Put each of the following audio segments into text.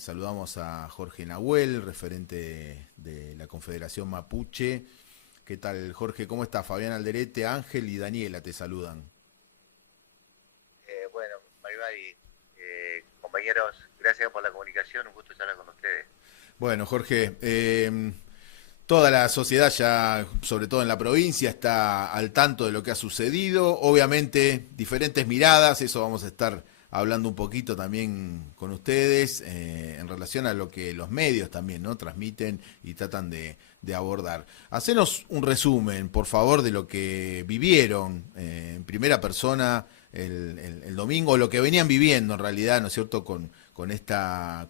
saludamos a Jorge Nahuel, referente de la Confederación Mapuche. ¿Qué tal, Jorge? ¿Cómo está? Fabián Alderete, Ángel y Daniela te saludan. Bueno, Maribay, compañeros, gracias por la comunicación, un gusto estar con ustedes. Bueno, Jorge, toda la sociedad ya, sobre todo en la provincia, está al tanto de lo que ha sucedido. Obviamente, diferentes miradas, eso vamos a estar hablando un poquito también con ustedes en relación a lo que los medios también, ¿no?, transmiten y tratan de abordar. Hacenos un resumen, por favor, de lo que vivieron en primera persona el domingo, lo que venían viviendo en realidad, ¿no es cierto?, con esta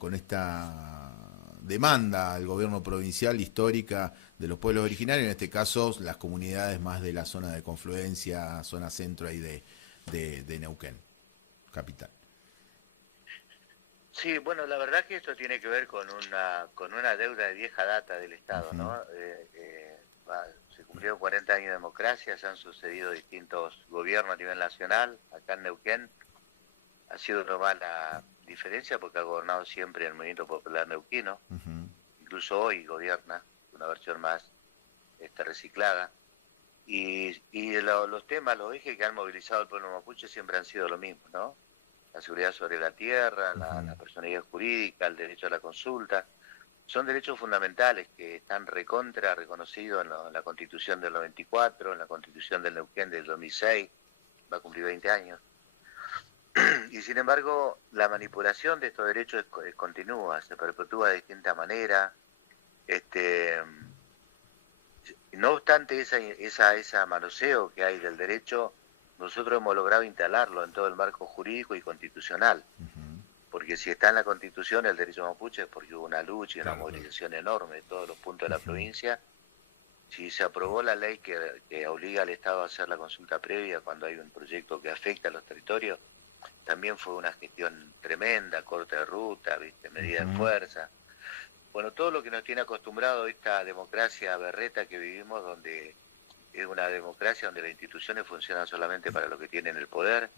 demanda al gobierno provincial histórica de los pueblos originarios, en este caso las comunidades más de la zona de confluencia, zona centro ahí de Neuquén, capital. Sí, bueno, la verdad que esto tiene que ver con una deuda de vieja data del Estado, Ujú, ¿no? Se cumplieron 40 años de democracia, se han sucedido distintos gobiernos a nivel nacional, acá en Neuquén ha sido una mala diferencia porque ha gobernado siempre el Movimiento Popular Neuquino, ujú, incluso hoy gobierna una versión más reciclada. Los temas, los ejes que han movilizado al pueblo mapuche siempre han sido lo mismo, ¿no? La seguridad sobre la tierra, ujú, la personalidad jurídica, el derecho a la consulta. Son derechos fundamentales que están recontra reconocidos en la Constitución del 94, en la Constitución del Neuquén del 2006, va a cumplir 20 años. Y sin embargo, la manipulación de estos derechos continúa, se perpetúa de distinta manera. Este, no obstante esa manoseo que hay del derecho, nosotros hemos logrado instalarlo en todo el marco jurídico y constitucional, ujú. porque si está en la Constitución el derecho mapuche es porque hubo una lucha y una Claro, claro. movilización enorme de todos los puntos de la Ujú, provincia. Si se aprobó la ley que obliga al Estado a hacer la consulta previa cuando hay un proyecto que afecta a los territorios, también fue una gestión tremenda, corte de ruta, ¿viste? Medida de ujú. fuerza. Bueno, todo lo que nos tiene acostumbrado esta democracia berreta que vivimos, donde es una democracia donde las instituciones funcionan solamente para los que tienen el poder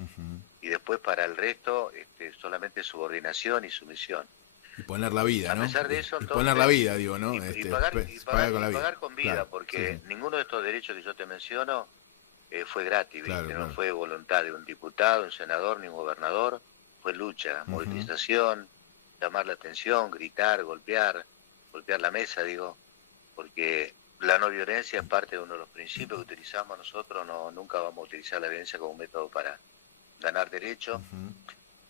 y después para el resto solamente subordinación y sumisión. Y poner la vida, A ¿no? pesar de eso, Y poner la entonces, vida, digo, ¿no? Se paga con y la vida. pagar con Claro, vida, sí, porque sí. ninguno de estos derechos que yo te menciono fue gratis, Claro, ¿viste? No claro. fue voluntad de un diputado, un senador, ni un gobernador, fue lucha, Ujú, movilización, llamar la atención, gritar, golpear la mesa, digo, porque la no violencia es parte de uno de los principios que utilizamos nosotros, no, nunca vamos a utilizar la violencia como método para ganar derechos. ujú.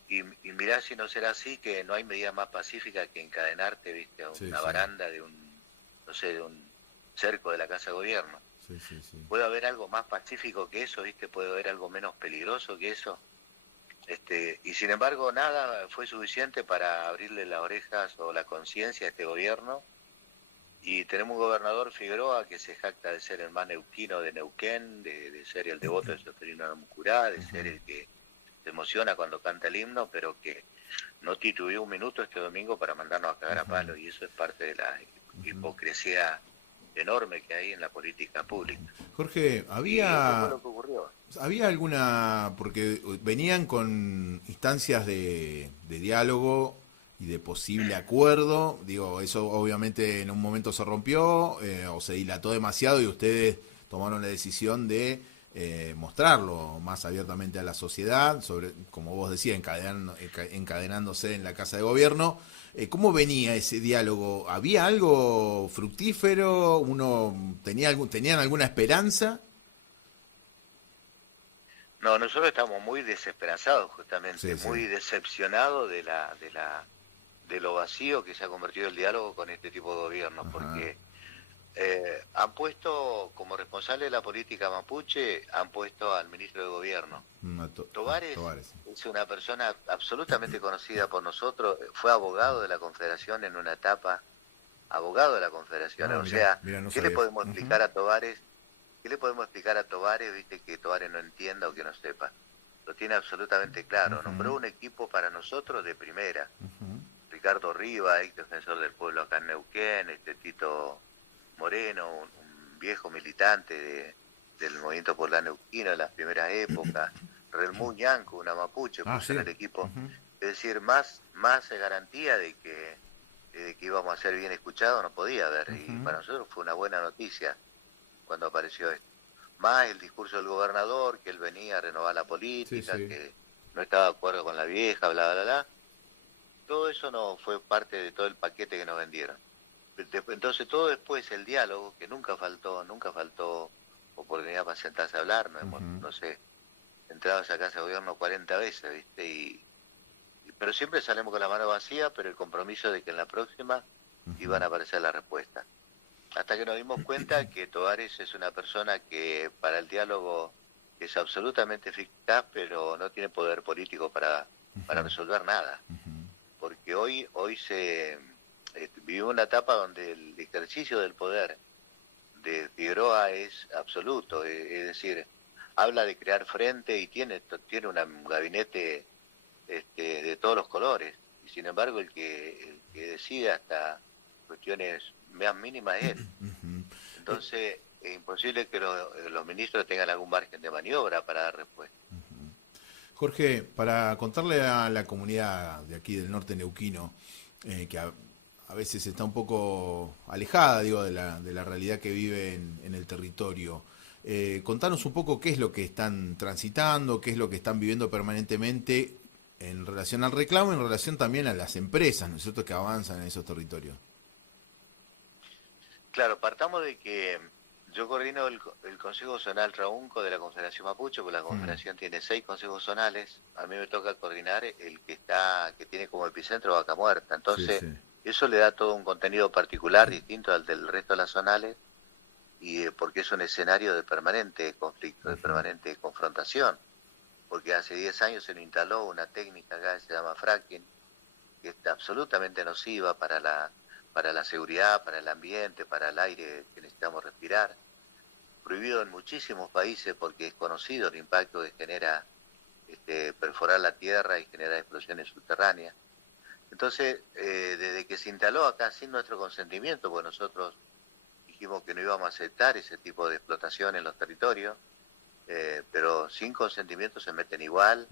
Y mirá si no será así, que no hay medida más pacífica que encadenarte, viste, a Sí, una sí. baranda de un, no sé, de un cerco de la Casa de Gobierno. Sí, sí, sí. ¿Puede haber algo más pacífico que eso, viste? ¿Puede haber algo menos peligroso que eso? Y sin embargo, nada fue suficiente para abrirle las orejas o la conciencia a este gobierno. Y tenemos un gobernador, Figueroa, que se jacta de ser el más neuquino de Neuquén, de ser el devoto de Seferino Namucurá, de ser el que se emociona cuando canta el himno, pero que no titubeó un minuto este domingo para mandarnos a cagar a Ujú, palo, y eso es parte de la ujú. hipocresía enorme que hay en la política pública. Jorge, Y eso fue lo que ocurrió. había alguna, porque venían con instancias de diálogo y de posible acuerdo, digo, eso obviamente en un momento se rompió o se dilató demasiado y ustedes tomaron la decisión de mostrarlo más abiertamente a la sociedad, sobre, como vos decías, encadenándose en la Casa de Gobierno. ¿Cómo venía ese diálogo? ¿Había algo fructífero? ¿Tenían alguna esperanza? No, nosotros estamos muy desesperanzados justamente, Sí, sí. muy decepcionados de lo vacío que se ha convertido el diálogo con este tipo de gobiernos, Ajá. porque han puesto como responsable de la política mapuche, han puesto al ministro de gobierno. Tovares Tovares. es una persona absolutamente conocida por nosotros, fue abogado de la Confederación en una etapa, abogado de la Confederación, Ah, o mira, sea, mira, no ¿qué le sabía eso. podemos Ujú, explicar a Tovares? ¿Qué le podemos explicar a Tovares, viste, que Tovares no entienda o que no sepa? Lo tiene absolutamente claro, ujú, nombró un equipo para nosotros de primera. ujú, Ricardo Riva, ex defensor del pueblo acá en Neuquén, Tito Moreno, un viejo militante del movimiento por la Neuquino en las primeras épocas, Relmú Ñanco, una mapuche, Ah, puso en sí. el equipo. Ujú, Es decir, más garantía de que íbamos a ser bien escuchados no podía haber. Y para nosotros fue una buena noticia cuando apareció esto. Más el discurso del gobernador, que él venía a renovar la política, Sí. que no estaba de acuerdo con la vieja, bla, bla, bla. Todo eso no fue parte de todo el paquete que nos vendieron. Entonces todo después, el diálogo, que nunca faltó oportunidad para sentarse a hablar, no sé, entrado a esa casa de gobierno 40 veces, ¿viste? Pero siempre salimos con la mano vacía, pero el compromiso de que en la próxima iban a aparecer las respuestas. Hasta que nos dimos cuenta que Tovares es una persona que para el diálogo es absolutamente eficaz, pero no tiene poder político para resolver nada. Porque hoy vivimos una etapa donde el ejercicio del poder de Figueroa es absoluto, es decir, habla de crear frente y tiene un gabinete de todos los colores, y sin embargo el que decide hasta cuestiones más mínimas es él. Entonces es imposible que los ministros tengan algún margen de maniobra para dar respuesta. Jorge, para contarle a la comunidad de aquí del norte neuquino, que a veces está un poco alejada, digo, de la realidad que vive en el territorio, contanos un poco qué es lo que están transitando, qué es lo que están viviendo permanentemente en relación al reclamo, en relación también a las empresas, ¿no es cierto?, que avanzan en esos territorios. Claro, partamos de que yo coordino el Consejo Zonal Traunco de la Confederación Mapuche, porque la Confederación tiene 6 consejos zonales. A mí me toca coordinar el que tiene como epicentro Vaca Muerta. Sí, Entonces, sí. eso le da todo un contenido particular, distinto al del resto de las zonales, y porque es un escenario de permanente conflicto, de permanente confrontación. Porque hace 10 años se le instaló una técnica acá que se llama fracking, que es absolutamente nociva para la seguridad, para el ambiente, para el aire que necesitamos respirar. Prohibido en muchísimos países porque es conocido el impacto que genera perforar la tierra y generar explosiones subterráneas. Entonces, desde que se instaló acá sin nuestro consentimiento, pues nosotros dijimos que no íbamos a aceptar ese tipo de explotación en los territorios, pero sin consentimiento se meten igual,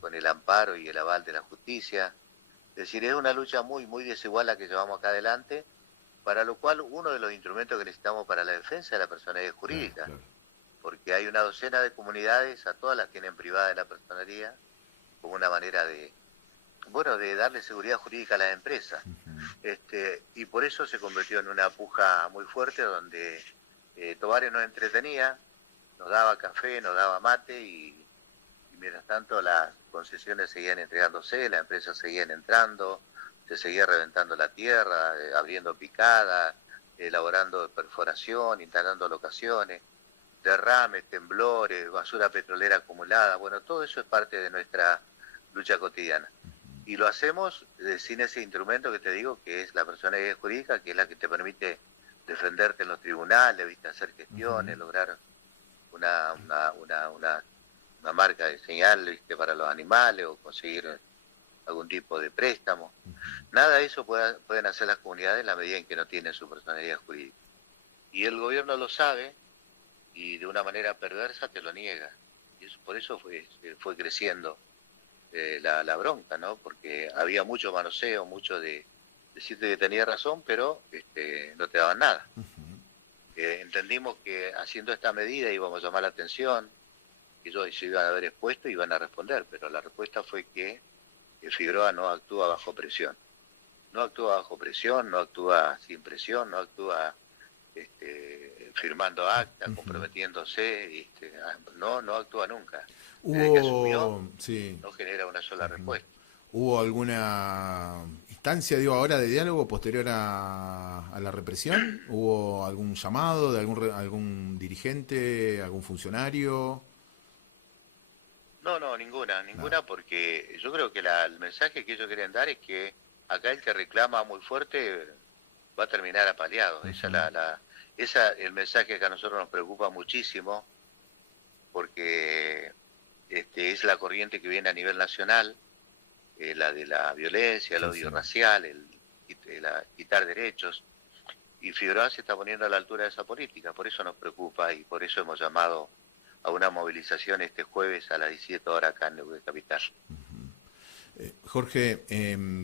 con el amparo y el aval de la justicia. Es decir, es una lucha muy desigual la que llevamos acá adelante, para lo cual uno de los instrumentos que necesitamos para la defensa es la personería jurídica, Claro. porque hay una docena de comunidades, a todas las tienen privada de la personería, como una manera de darle seguridad jurídica a las empresas. Y por eso se convirtió en una puja muy fuerte donde Tovares nos entretenía, nos daba café, nos daba mate y mientras tanto las concesiones seguían entregándose, las empresas seguían entrando, se seguía reventando la tierra, abriendo picadas, elaborando perforación, instalando locaciones, derrames, temblores, basura petrolera acumulada. Bueno, todo eso es parte de nuestra lucha cotidiana. Y lo hacemos sin ese instrumento que te digo, que es la personalidad jurídica, que es la que te permite defenderte en los tribunales, ¿viste? Hacer gestiones, lograr una marca de señal, ¿viste? Para los animales o conseguir algún tipo de préstamo. Nada de eso pueden hacer las comunidades en la medida en que no tienen su personalidad jurídica. Y el gobierno lo sabe y de una manera perversa te lo niega. Y por eso fue creciendo la bronca, ¿no? Porque había mucho manoseo, mucho de decirte que tenía razón, pero no te daban nada. Entendimos que haciendo esta medida íbamos a llamar la atención, que ellos se iban a ver expuestos y iban a responder, pero la respuesta fue que Figueroa no actúa bajo presión. No actúa bajo presión, no actúa sin presión, no actúa firmando actas, comprometiéndose, no actúa nunca. Desde que asumió, Sí. no genera una sola respuesta. ¿Hubo alguna instancia, digo, ahora de diálogo posterior a la represión? ¿Hubo algún llamado de algún dirigente, algún funcionario? No, ninguna, Nada. porque yo creo que el mensaje que ellos quieren dar es que acá el que reclama muy fuerte va a terminar apaleado. El mensaje que a nosotros nos preocupa muchísimo, porque es la corriente que viene a nivel nacional, la de la violencia, el odio racial, quitar derechos, y Figueroa se está poniendo a la altura de esa política, por eso nos preocupa y por eso hemos llamado a una movilización este jueves a las 17 horas acá en Neuquén Capital. Jorge,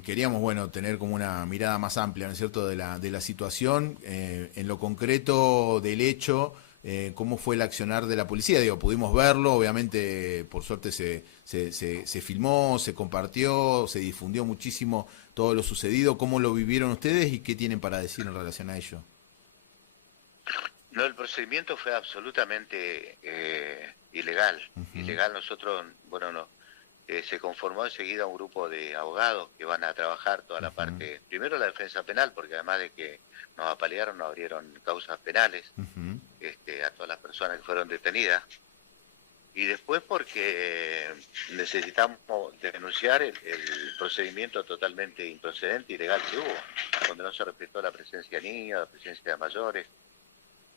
queríamos, bueno, tener como una mirada más amplia, ¿no es cierto?, de la situación, en lo concreto del hecho, cómo fue el accionar de la policía. Digo, pudimos verlo, obviamente, por suerte se filmó, se compartió, se difundió muchísimo todo lo sucedido. ¿Cómo lo vivieron ustedes y qué tienen para decir en relación a ello? No, el procedimiento fue absolutamente ilegal. Ujú, Ilegal nosotros, bueno, no, se conformó enseguida un grupo de abogados que van a trabajar toda la ujú, parte, primero la defensa penal, porque además de que nos apalearon, nos abrieron causas penales ujú. a todas las personas que fueron detenidas. Y después porque necesitamos denunciar el procedimiento totalmente improcedente y ilegal que hubo, donde no se respetó la presencia de niños, la presencia de mayores,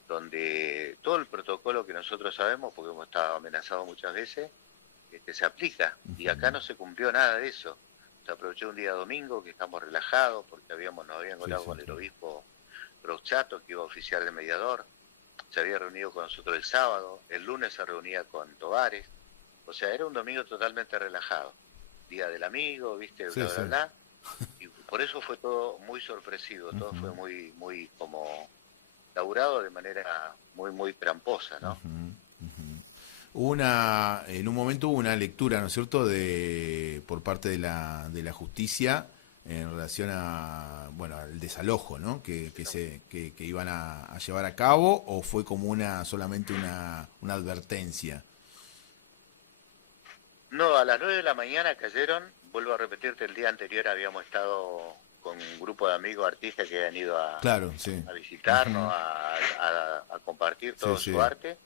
donde todo el protocolo que nosotros sabemos, porque hemos estado amenazados muchas veces, se aplica. Y acá no se cumplió nada de eso. Se aprovechó un día domingo que estamos relajados porque nos habían Sí, hablado sí, con el sí. obispo Brochato, que iba a oficiar de mediador. Se había reunido con nosotros el sábado, el lunes se reunía con Tovares. O sea, era un domingo totalmente relajado. Día del amigo, viste, bla, Sí, bla, sí. bla. Y por eso fue todo muy sorpresivo, todo Ujú, fue muy, muy como laburado de manera muy, muy tramposa, ¿no? ujú, ujú. En un momento hubo una lectura, ¿no es cierto?, por parte de la justicia en relación a, bueno, al desalojo, ¿no?, que iban a llevar a cabo, o fue como solamente una advertencia. No, a las 9 de la mañana cayeron, vuelvo a repetirte, el día anterior habíamos estado con un grupo de amigos artistas que habían ido Claro, sí. a visitarnos, Ujú. a compartir Sí, todo su sí. arte.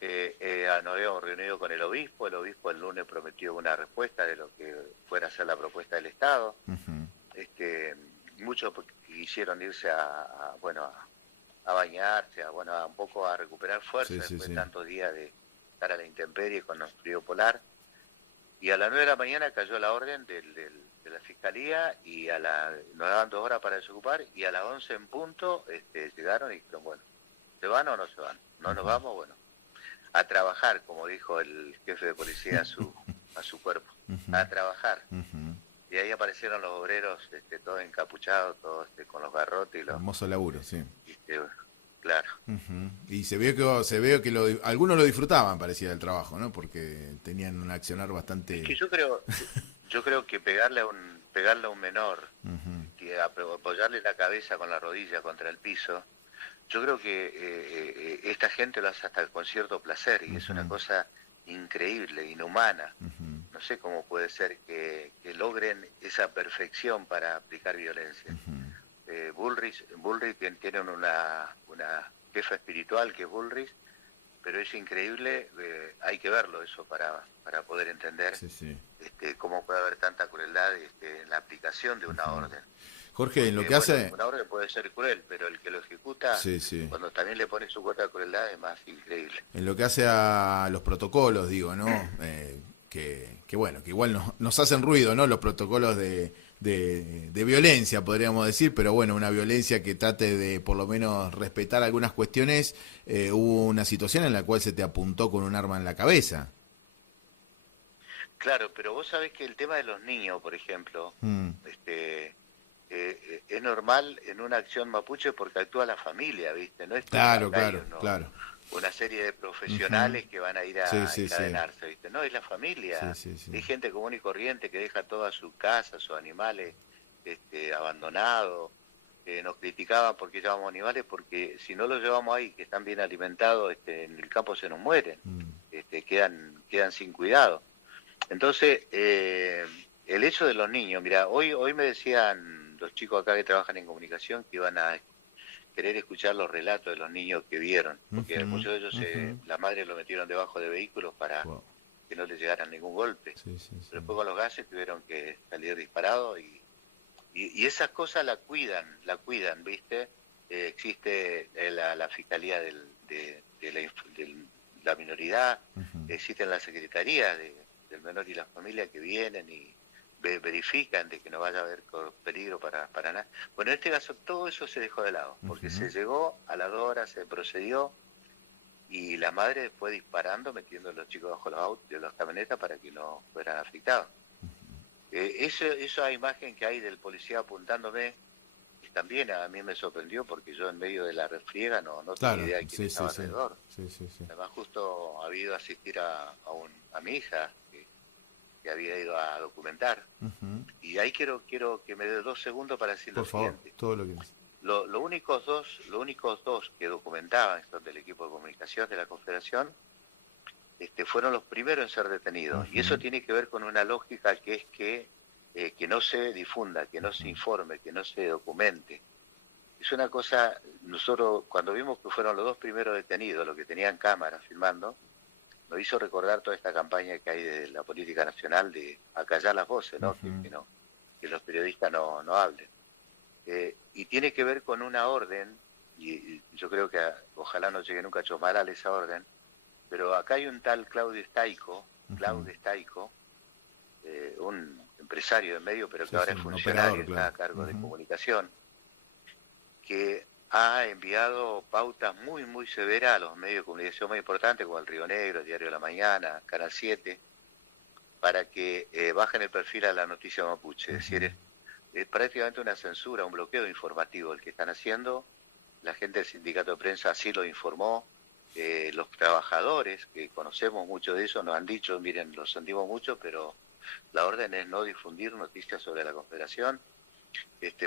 Nos habíamos reunido con el obispo el lunes prometió una respuesta de lo que fuera a ser la propuesta del Estado. Ujú. Este, Muchos quisieron irse bueno, a bañarse, bueno, un poco a recuperar Sí, fuerza sí, después de sí. tantos días de estar a la intemperie con el frío polar. Y a las 9 de la mañana cayó la orden de la fiscalía y nos daban 2 horas para desocupar y a las 11 en punto llegaron y dijeron, bueno, ¿se van o no se van? No nos Ujú. vamos, bueno, a trabajar, como dijo el jefe de policía a su cuerpo, Ujú. a trabajar. Ujú. Y ahí aparecieron los obreros, todos encapuchados, todos con los garrotes y los, Hermoso laburo, sí. este, claro. Ujú. Y se ve que algunos lo disfrutaban, parecía, del trabajo, ¿no? Porque tenían un accionar Es que bastante... yo creo que pegarle a un menor, Ujú, que apoyarle la cabeza con la rodilla contra el piso, yo creo que esta gente lo hace hasta con cierto placer y es una ujú, cosa increíble, inhumana. ujú, No sé cómo puede ser que logren esa perfección para aplicar violencia. ujú, Bullrich tiene una jefa espiritual que es Bullrich, pero es increíble, hay que verlo eso para poder entender sí, sí. cómo puede haber tanta crueldad en la aplicación de una Ujú. orden. Jorge, en lo Porque, que bueno, hace... una orden puede ser cruel, pero el que lo ejecuta, Sí, sí. cuando también le pone su cuota de crueldad, es más increíble. En lo que hace a los protocolos, digo, ¿no? Que bueno, que igual nos hacen ruido, ¿no? Los protocolos de violencia, podríamos decir, pero bueno, una violencia que trate de por lo menos respetar algunas cuestiones. Hubo una situación en la cual se te apuntó con un arma en la cabeza. Claro, pero vos sabés que el tema de los niños, por ejemplo, Mm. es normal en una acción mapuche porque actúa la familia, ¿viste? No es que Claro, acá hay claro, claro. una serie de Ujú. profesionales que van a ir Sí, a sí, sí. encadenarse, ¿viste? No, es la Sí, familia, sí, sí. es gente común y corriente que deja toda su casa, sus animales abandonados. Nos criticaban porque llevamos animales, porque si no los llevamos ahí, que están bien alimentados, en el campo se nos mueren, Mm. quedan sin cuidado. Entonces, el hecho de los niños, mira, hoy me decían los chicos acá que trabajan en comunicación que iban a querer escuchar los relatos de los niños que vieron, porque Ujú, muchos de ellos, ujú. las madres lo metieron debajo de vehículos para Wow. que no les llegaran ningún golpe. Sí, sí, sí. Pero después con los gases tuvieron que salir disparados y esas cosas la cuidan, ¿viste? Existe la Fiscalía de la Minoridad, Ujú, existen las secretarías del menor y la familia que vienen y verifican de que no vaya a haber peligro para nada. Bueno, en este caso todo eso se dejó de lado, porque ujú. se llegó a las 2 horas, se procedió y la madre fue disparando, metiendo a los chicos bajo los autos, de las camionetas para que no fueran afectados. Esa imagen que hay del policía apuntándome también a mí me sorprendió porque yo en medio de la refriega no tenía Claro, idea de quién sí, sí, estaba sí. alrededor. Sí, sí, sí. Además justo había ido a asistir a mi hija que había ido a documentar. Ujú. Y ahí quiero que me dé 2 segundos para decir lo Por favor, siguiente. todo lo que necesites. Los únicos dos que documentaban, son del equipo de comunicación de la Confederación, fueron los primeros en ser detenidos. Y eso Ujú, tiene que ver con una lógica que es que no se difunda, que no se informe, que no se documente. Es una cosa, nosotros cuando vimos que fueron los dos primeros detenidos, los que tenían cámaras filmando, nos hizo recordar toda esta campaña que hay de la política nacional de acallar las voces, ¿no? ujú. Que los periodistas no hablen. Y tiene que ver con una orden, y yo creo que ojalá no llegue nunca a Chomaral esa orden, pero acá hay un tal Claudio Staico, un empresario de medio, pero que Sí, sí, ahora es un funcionario, operador, está claro. a cargo de Ujú, comunicación, que ha enviado pautas muy severas a los medios de comunicación más importantes, como el Río Negro, el Diario de la Mañana, Canal 7, para que bajen el perfil a la noticia mapuche. Es decir, ujú. es prácticamente una censura, un bloqueo informativo el que están haciendo. La gente del sindicato de prensa así lo informó. Los trabajadores, que conocemos mucho de eso, nos han dicho, miren, lo sentimos mucho, pero la orden es no difundir noticias sobre la Confederación.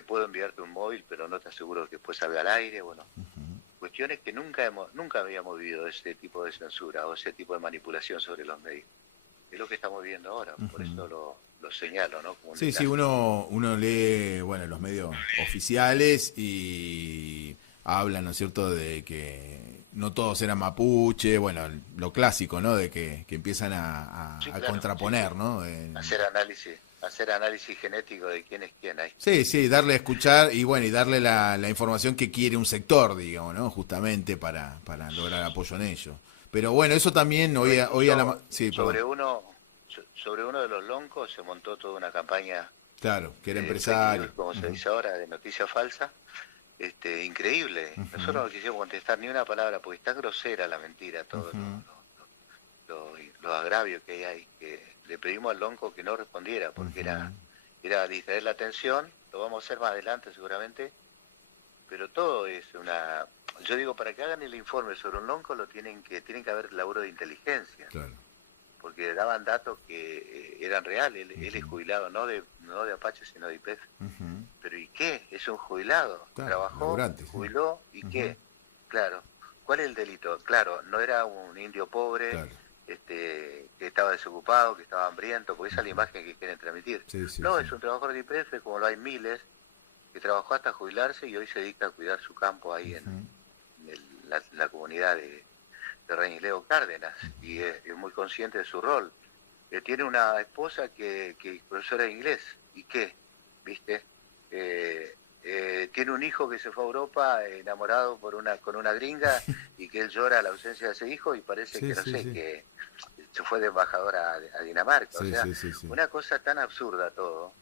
Puedo enviarte un móvil, pero no te aseguro que después salga al aire. Bueno, cuestiones que nunca habíamos vivido ese tipo de censura o ese tipo de manipulación sobre los medios. Es lo que estamos viendo ahora, por Ujú. eso lo señalo, ¿no? Como un Sí, sí, detalle. uno lee, bueno, los medios oficiales y hablan, ¿no es cierto?, de que no todos eran mapuche, bueno, lo clásico, ¿no?, de que empiezan Sí, a claro, sí. contraponer, ¿no? Hacer análisis genético de quién es quién ahí. Sí, sí, darle a escuchar y bueno, y darle la información que quiere un sector, digamos, ¿no? Justamente para lograr apoyo en ello. Pero bueno, eso también No, hoy a incluso Sí, perdón. sobre uno de los loncos se montó toda una campaña Claro, que era de fake empresario. news, como se Ujú, dice ahora, de noticia falsa. Increíble. ujú, Nosotros no quisimos contestar ni una palabra porque está grosera la mentira, todo ujú, los agravios que hay. Que le pedimos al lonco que no respondiera porque ujú. era distraer la atención. Lo vamos a hacer más adelante seguramente, pero todo es una... Yo digo, para que hagan el informe sobre un lonco tienen que haber laburo de inteligencia, Claro. porque daban datos que eran reales. Él es Ujú, jubilado, no de Apache, sino de IPF. ujú. Pero ¿y qué? Es un jubilado. Claro, Trabajó, laburante, se sí. jubiló, ¿y Ujú, qué? Claro. ¿Cuál es el delito? Claro, no era un indio pobre, claro. que estaba desocupado, que estaba hambriento, porque esa es la imagen que quieren transmitir. Sí, sí, No, sí. es un trabajador de IPF, como lo hay miles, que trabajó hasta jubilarse y hoy se dedica a cuidar su campo ahí en, Ujú, la comunidad de Reñileo Cárdenas, y es muy consciente de su rol. Tiene una esposa que es profesora de inglés, ¿y qué? ¿Viste? Tiene un hijo que se fue a Europa enamorado con una gringa y que él llora la ausencia de ese hijo y parece sí, que, no sí, sé, sí. que se fue de embajador a Dinamarca. O Sí, sea, sí, sí, sí. una cosa tan absurda todo,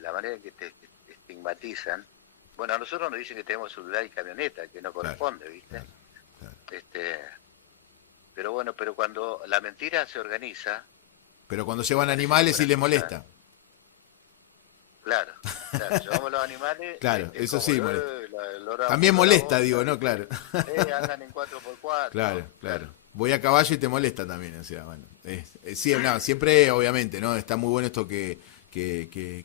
la manera en que te estigmatizan. Bueno, a nosotros nos dicen que tenemos celular y camioneta, que no Claro, corresponde, ¿viste? claro, claro. Este, pero bueno, pero cuando la mentira se organiza, Pero cuando me llevan parece que animales sí buenas les cosas, molesta. claro, claro, llevamos los animales, Claro, es eso como sí molesta. el También oráculo, la molesta, bocha, digo, ¿no? ¿viste? Claro. Andan en 4x4, Claro, claro. claro. Voy a caballo y te molesta también, o sea, bueno. Sí, no, siempre, obviamente, ¿no? Está muy bueno esto que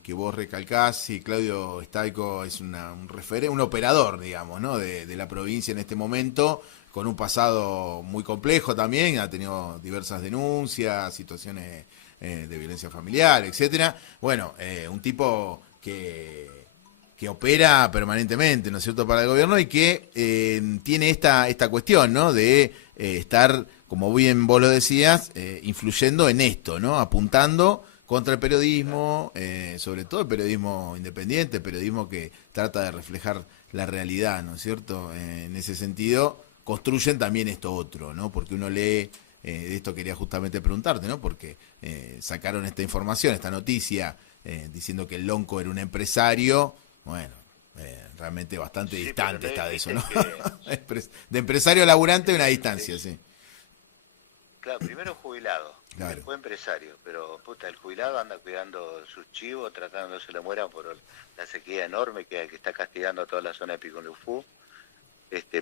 vos recalcás. Y Claudio Staico es un referente, un operador, digamos, ¿no? De la provincia en este momento, con un pasado muy complejo también. Ha tenido diversas denuncias, situaciones de violencia familiar, etcétera. Bueno, un tipo que opera permanentemente, ¿no es cierto?, para el gobierno y que tiene esta cuestión, ¿no?, de estar, como bien vos lo decías, influyendo en esto, ¿no?, apuntando contra el Claro. periodismo, sobre todo el periodismo independiente, el periodismo que trata de reflejar la realidad, ¿no es cierto? En ese sentido, construyen también esto otro, ¿no? Porque uno lee, de esto quería justamente preguntarte, ¿no? Porque sacaron esta información, esta noticia, diciendo que el Lonco era un empresario. Bueno, realmente bastante Sí, pero distante está de eso, viste ¿no? que De empresario a laburante una es, distancia, es, sí. Claro, primero jubilado, Claro. después empresario, pero puta, el jubilado anda cuidando sus chivos, tratando de no se le muera por la sequía enorme que está castigando a toda la zona de Piconlufú,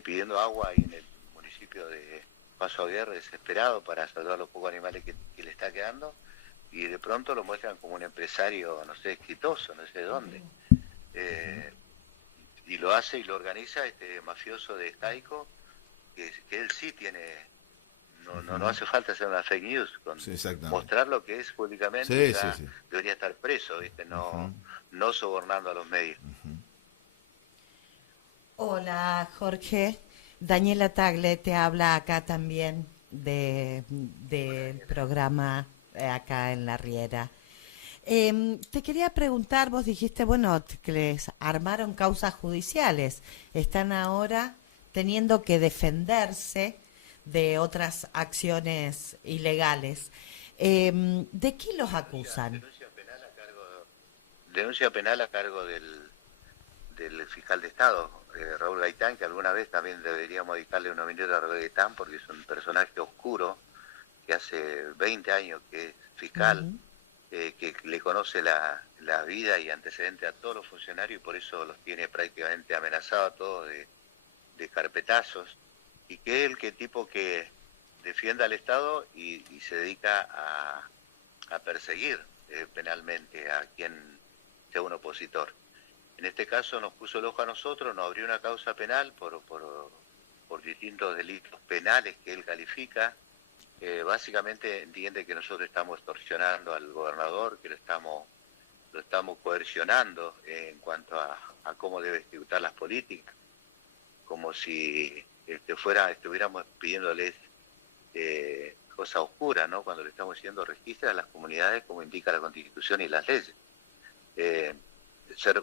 pidiendo agua ahí en el municipio de Paso Aguirre, desesperado para salvar los pocos animales que le está quedando, y de pronto lo muestran como un empresario, no sé, exitoso, no sé de dónde. Y lo hace y lo organiza este mafioso de Staico, que él sí tiene, no hace falta hacer una fake news, con Sí, exactamente. mostrar lo que es públicamente Sí, sí, ya sí. debería estar preso, ¿viste? No sobornando a los medios. Hola, Jorge. Daniela Tagle te habla acá también del programa acá en La Riera. Te quería preguntar, vos dijiste, bueno, que les armaron causas judiciales. Están ahora teniendo que defenderse de otras acciones ilegales. ¿De qué los acusan? Denuncia penal a cargo del fiscal de Estado, Raúl Gaitán, que alguna vez también deberíamos dedicarle unos minutos a Raúl Gaitán, porque es un personaje oscuro, que hace 20 años que es fiscal, Ujú. que le conoce la vida y antecedentes a todos los funcionarios y por eso los tiene prácticamente amenazados a todos de carpetazos, y que es el tipo que defiende al Estado y se dedica a perseguir penalmente a quien sea un opositor. En este caso nos puso el ojo a nosotros, nos abrió una causa penal por distintos delitos penales que él califica. Básicamente entiende que nosotros estamos extorsionando al gobernador, que lo estamos coercionando en cuanto a cómo debe ejecutar las políticas, como si estuviéramos pidiéndoles cosa oscura, ¿no? Cuando le estamos diciendo registra a las comunidades como indica la Constitución y las leyes.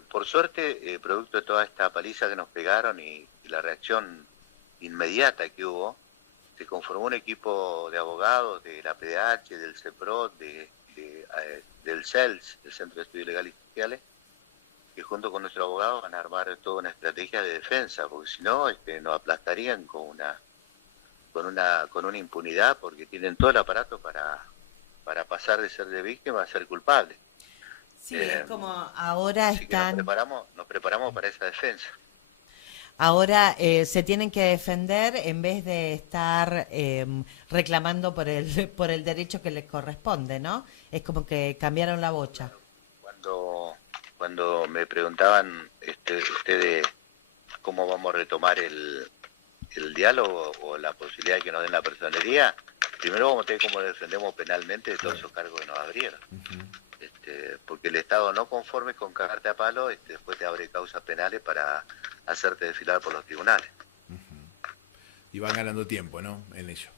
Por suerte, producto de toda esta paliza que nos pegaron y la reacción inmediata que hubo, se conformó un equipo de abogados de la PDH, del CEPROT, del CELS, el Centro de Estudios Legales y Sociales, que junto con nuestros abogados van a armar toda una estrategia de defensa, porque si no nos aplastarían con una impunidad, porque tienen todo el aparato para pasar de ser de víctima a ser culpable. Sí, es como ahora Así que están... nos preparamos para esa defensa. Ahora se tienen que defender en vez de estar reclamando por por el derecho que les corresponde, ¿no? Es como que cambiaron la bocha. Cuando me preguntaban ustedes cómo vamos a retomar el diálogo o la posibilidad de que nos den la personería, primero vamos a ver cómo defendemos penalmente de todos esos cargos que nos abrieron. Porque el Estado no conforme con cagarte a palo, después te abre causas penales para hacerte desfilar por los tribunales. Y van ganando tiempo, ¿no? En ello.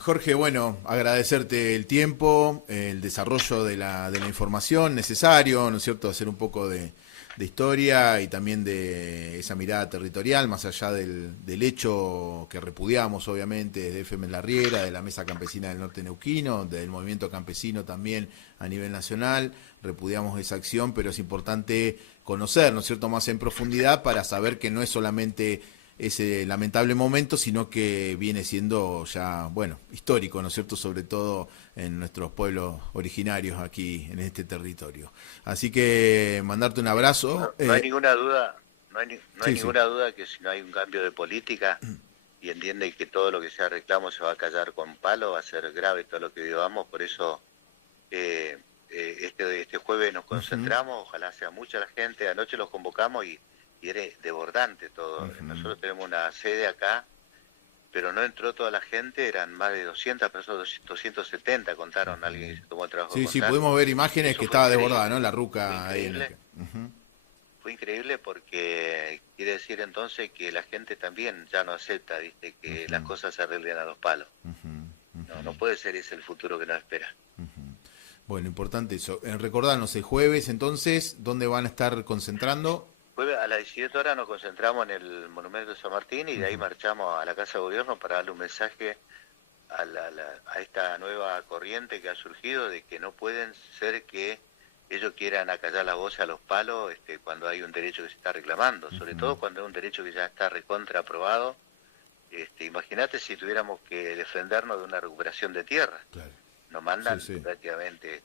Jorge, bueno, agradecerte el tiempo, el desarrollo de la información necesario, ¿no es cierto? Hacer un poco de historia y también de esa mirada territorial, más allá del hecho que repudiamos, obviamente, desde FM La Riera, de la Mesa Campesina del Norte Neuquino, del movimiento campesino también a nivel nacional, repudiamos esa acción, pero es importante conocer, ¿no es cierto?, más en profundidad para saber que no es solamente ese lamentable momento, sino que viene siendo ya, bueno, histórico, ¿no es cierto?, sobre todo en nuestros pueblos originarios aquí en este territorio. Así que mandarte un abrazo. No hay ninguna duda, Sí, ninguna duda que si no hay un cambio de política y entiende que todo lo que sea reclamo se va a callar con palo, va a ser grave todo lo que vivamos, por eso este jueves nos concentramos, ojalá sea mucha la gente, anoche los convocamos y era desbordante todo. Nosotros tenemos una sede acá, pero no entró toda la gente, eran más de 200 personas, 270 contaron, alguien que se tomó el trabajo de Sí, contar. pudimos ver imágenes Eso que fue estaba increíble, desbordada, ¿no? La ruca ahí en el... Fue increíble porque quiere decir entonces que la gente también ya no acepta, ¿viste? Que las cosas se arreglen a los palos. No puede ser ese el futuro que nos espera. Bueno, importante eso. Recordarnos el jueves, entonces, ¿dónde van a estar concentrando? Jueves a las 17 horas nos concentramos en el Monumento de San Martín y de ahí marchamos a la Casa de Gobierno para darle un mensaje a esta nueva corriente que ha surgido de que no pueden ser que ellos quieran acallar la voz a los palos cuando hay un derecho que se está reclamando, sobre todo cuando es un derecho que ya está recontra aprobado Imagínate si tuviéramos que defendernos de una recuperación de tierra. Claro. Nos mandan Sí, sí. prácticamente,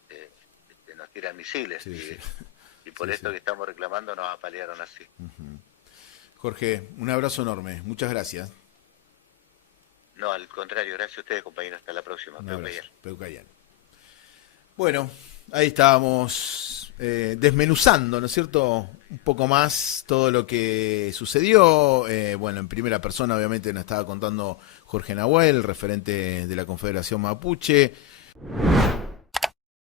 nos tiran misiles. Sí, sí. Y por Sí, esto sí. que estamos reclamando nos apalearon así. Jorge, un abrazo enorme. Muchas gracias. No, al contrario, gracias a ustedes, compañeros. Hasta la próxima. Un Creo que abrazo. ayer. Peucayán. Bueno, ahí estábamos desmenuzando, ¿no es cierto? Un poco más todo lo que sucedió. Bueno, en primera persona, obviamente, nos estaba contando Jorge Nahuel, referente de la Confederación Mapuche.